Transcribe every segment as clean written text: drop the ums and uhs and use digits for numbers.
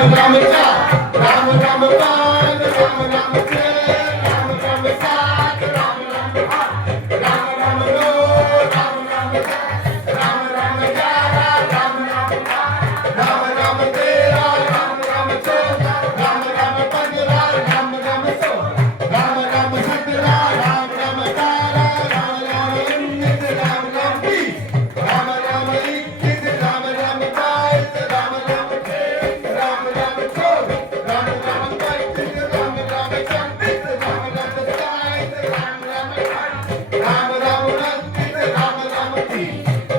राम चा, राम राम पाच, राम राम छे, राम राम सात, राम राम आठ, राम राम नौ, राम राम दस, राम राम ग्यारह, राम राम बारह, राम राम तेरह, राम राम चौदह, राम राम पंद्रह, राम राम सोलह, राम राम सत्रह, राम राम अठारह, राम राम उन्नीस, राम राम बीस, राम राम इक्कीस, राम राम बाईस, राम राम तेईस, राम राम चौबीस, राम राम पच्चीस, राम राम छब्बीस, राम राम सत्ताईस, राम राम अट्ठाईस, राम राम उनतीस, राम राम तीस,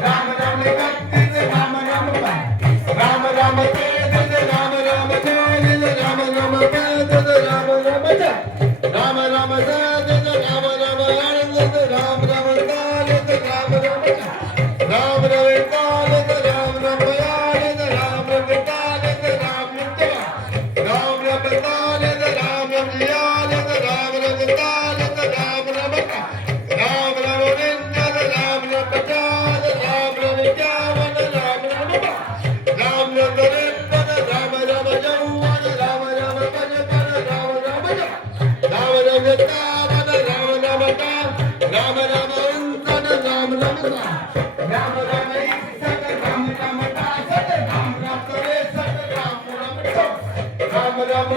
राम राम इकतीस, राम राम बाईस, राम राम तेईस, राम राम चौबीस, राम राम पैंतीस, राम राम छत्तीस, राम राम सैंतीस, राम राम अड़तीस, राम राम उनतालीस, राम राम चालीस, राम राम इकतालीस, राम राम बयालीस, राम राम इकतालीस, राम राम चौवालीस, राम राम पैंतालीस, राम राम छियालीस, राम राम सैंतालीस, राम राम अड़तालीस, राम राम उनचास, राम राम पचास, राम राम इक्यावन, राम राम बावन, राम राम तिरपन, राम राम चौवन, राम राम पचपन, राम राम छप्पन, राम राम सत्तावन, राम राम अट्ठावन, राम राम उनसठ, राम राम साठ, राम राम इकसठ, राम राम बासठ, राम राम तिरसठ, राम राम चौसठ, राम राम